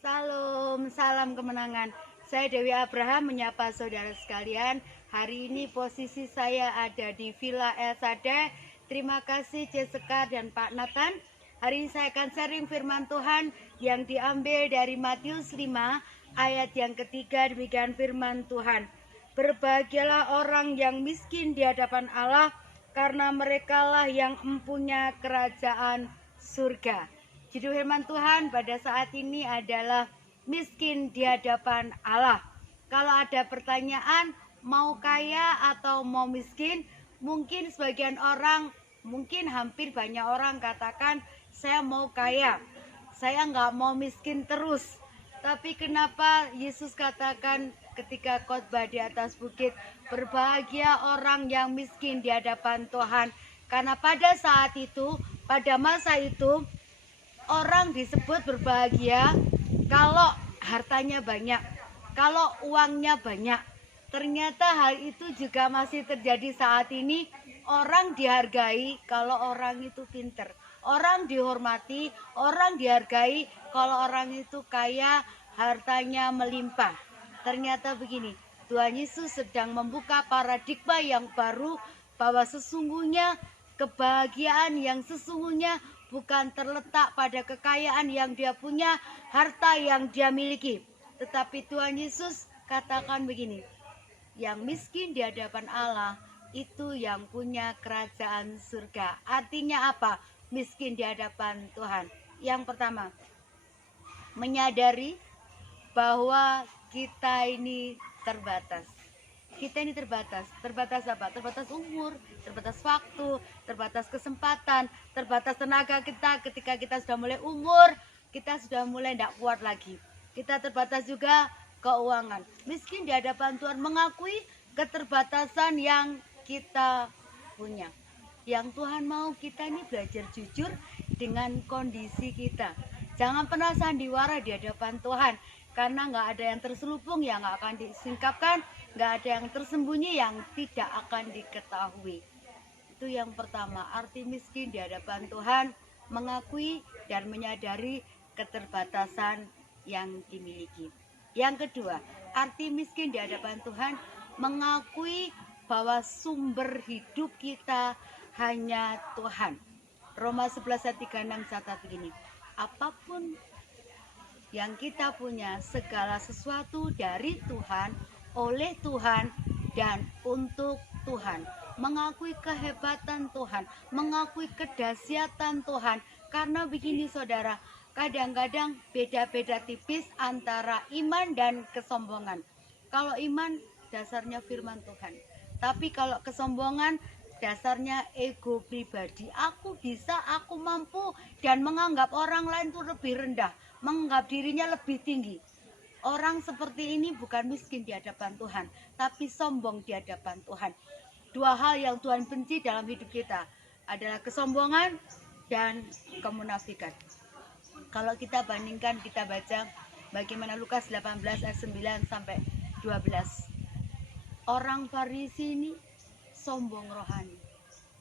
Salam, salam kemenangan. Saya Dewi Abraham menyapa saudara sekalian. Hari ini posisi saya ada di Villa El Sade. Terima kasih Jessica dan Pak Nathan. Hari ini saya akan sharing firman Tuhan yang diambil dari Matius 5 ayat yang ketiga. Demikian firman Tuhan. Berbahagialah orang yang miskin di hadapan Allah, karena merekalah yang mempunyai kerajaan surga. Judul firman Tuhan pada saat ini adalah miskin di hadapan Allah. Kalau ada pertanyaan mau kaya atau mau miskin, mungkin sebagian orang, mungkin hampir banyak orang katakan saya mau kaya, saya nggak mau miskin terus. Tapi kenapa Yesus katakan ketika khotbah di atas bukit, berbahagia orang yang miskin di hadapan Tuhan? Karena pada saat itu, pada masa itu, orang disebut berbahagia kalau hartanya banyak, kalau uangnya banyak. Ternyata hal itu juga masih terjadi saat ini. Orang dihargai kalau orang itu pinter, orang dihormati, orang dihargai kalau orang itu kaya, hartanya melimpah. Ternyata begini, Tuhan Yesus sedang membuka paradigma yang baru, bahwa sesungguhnya kebahagiaan yang sesungguhnya bukan terletak pada kekayaan yang dia punya, harta yang dia miliki. Tetapi Tuhan Yesus katakan begini, yang miskin di hadapan Allah itu yang punya kerajaan surga. Artinya apa? Miskin di hadapan Tuhan. Yang pertama, menyadari bahwa kita ini terbatas. Kita ini terbatas. Terbatas apa? Terbatas umur, terbatas waktu, terbatas kesempatan, terbatas tenaga kita. Ketika kita sudah mulai umur, kita sudah mulai tidak kuat lagi. Kita terbatas juga keuangan. Miskin di hadapan Tuhan mengakui keterbatasan yang kita punya. Yang Tuhan mau kita ini belajar jujur dengan kondisi kita. Jangan pernah sandiwara di hadapan Tuhan, karena nggak ada yang terselubung yang nggak akan disingkapkan, nggak ada yang tersembunyi yang tidak akan diketahui. Itu yang pertama, arti miskin di hadapan Tuhan, mengakui dan menyadari keterbatasan yang dimiliki. Yang kedua, arti miskin di hadapan Tuhan, mengakui bahwa sumber hidup kita hanya Tuhan. Roma 11 ayat 36 catat begini, apapun yang kita punya, segala sesuatu dari Tuhan, oleh Tuhan, dan untuk Tuhan. Mengakui kehebatan Tuhan, mengakui kedahsyatan Tuhan. Karena begini saudara, kadang-kadang beda-beda tipis antara iman dan kesombongan. Kalau iman dasarnya firman Tuhan, tapi kalau kesombongan dasarnya ego pribadi. Aku bisa, aku mampu, dan menganggap orang lain itu lebih rendah, menganggap dirinya lebih tinggi. Orang seperti ini bukan miskin di hadapan Tuhan, tapi sombong di hadapan Tuhan. Dua hal yang Tuhan benci dalam hidup kita adalah kesombongan dan kemunafikan. Kalau kita bandingkan, kita baca bagaimana Lukas 18 ayat 9 sampai 12. Orang Farisi ini sombong rohani.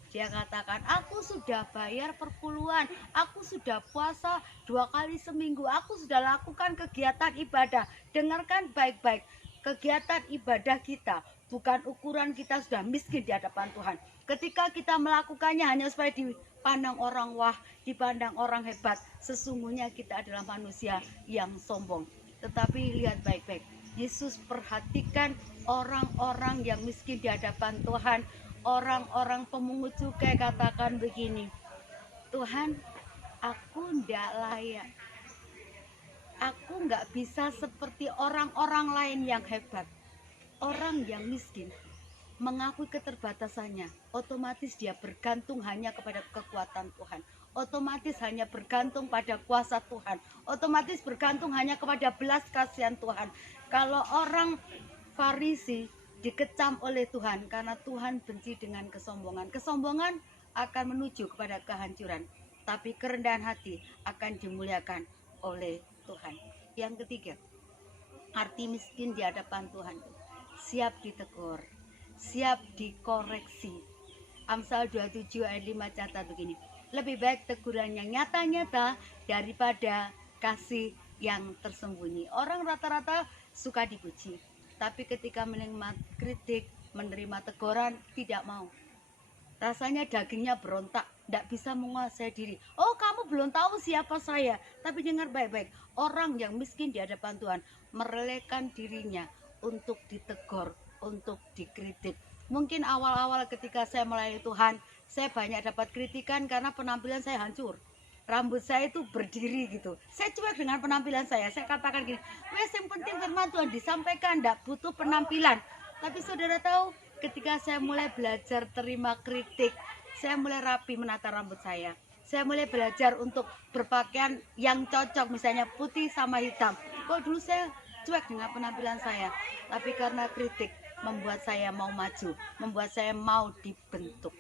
Dia katakan, aku sudah bayar perpuluhan, aku sudah puasa 2 kali seminggu, aku sudah lakukan kegiatan ibadah. Dengarkan baik-baik, kegiatan ibadah kita bukan ukuran kita sudah miskin di hadapan Tuhan. Ketika kita melakukannya hanya supaya dipandang orang wah, dipandang orang hebat, sesungguhnya kita adalah manusia yang sombong. Tetapi lihat baik-baik, Yesus perhatikan orang-orang yang miskin di hadapan Tuhan. Orang-orang pemungut cukai katakan begini, Tuhan, aku tidak layak, aku nggak bisa seperti orang-orang lain yang hebat. Orang yang miskin mengakui keterbatasannya, otomatis dia bergantung hanya kepada kekuatan Tuhan, otomatis hanya bergantung pada kuasa Tuhan, otomatis bergantung hanya kepada belas kasihan Tuhan. Kalau orang Farisi dikecam oleh Tuhan karena Tuhan benci dengan kesombongan. Kesombongan akan menuju kepada kehancuran, tapi kerendahan hati akan dimuliakan oleh Tuhan. Yang ketiga, arti miskin di hadapan Tuhan, siap ditegur, siap dikoreksi, Amsal 27 ayat 5 catat begini. Lebih baik teguran yang nyata-nyata daripada kasih yang tersembunyi. Orang rata-rata suka dipuji, tapi ketika menerima kritik, menerima teguran, tidak mau. Rasanya dagingnya berontak, tidak bisa menguasai diri. Oh, kamu belum tahu siapa saya. Tapi dengar baik-baik, orang yang miskin di hadapan Tuhan merelakan dirinya untuk ditegur, untuk dikritik. Mungkin awal-awal ketika saya melayani Tuhan, saya banyak dapat kritikan karena penampilan saya hancur. Rambut saya itu berdiri gitu. Saya cuek dengan penampilan saya. Saya katakan gini, wes yang penting firman Tuhan disampaikan, tidak butuh penampilan. Tapi saudara tahu, ketika saya mulai belajar terima kritik, saya mulai rapi menata rambut saya. Saya mulai belajar untuk berpakaian yang cocok, misalnya putih sama hitam. Kok dulu saya cuek dengan penampilan saya, tapi karena kritik membuat saya mau maju, membuat saya mau dibentuk.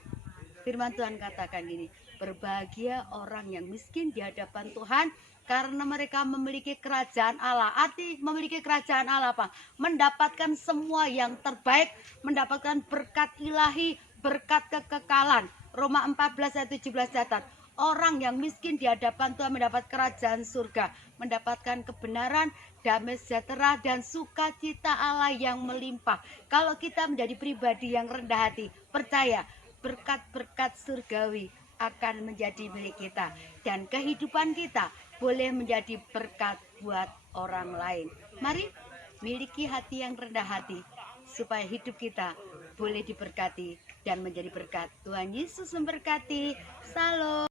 Firman Tuhan katakan gini, berbahagia orang yang miskin di hadapan Tuhan karena mereka memiliki kerajaan Allah. Arti memiliki kerajaan Allah apa? Mendapatkan semua yang terbaik, mendapatkan berkat ilahi, berkat kekekalan. Roma 14 ayat 17 catat. Orang yang miskin di hadapan Tuhan mendapat kerajaan surga, mendapatkan kebenaran, damai sejahtera, dan sukacita Allah yang melimpah. Kalau kita menjadi pribadi yang rendah hati, percaya, berkat-berkat surgawi akan menjadi milik kita. Dan kehidupan kita boleh menjadi berkat buat orang lain. Mari miliki hati yang rendah hati, supaya hidup kita boleh diberkati dan menjadi berkat. Tuhan Yesus memberkati. Salam.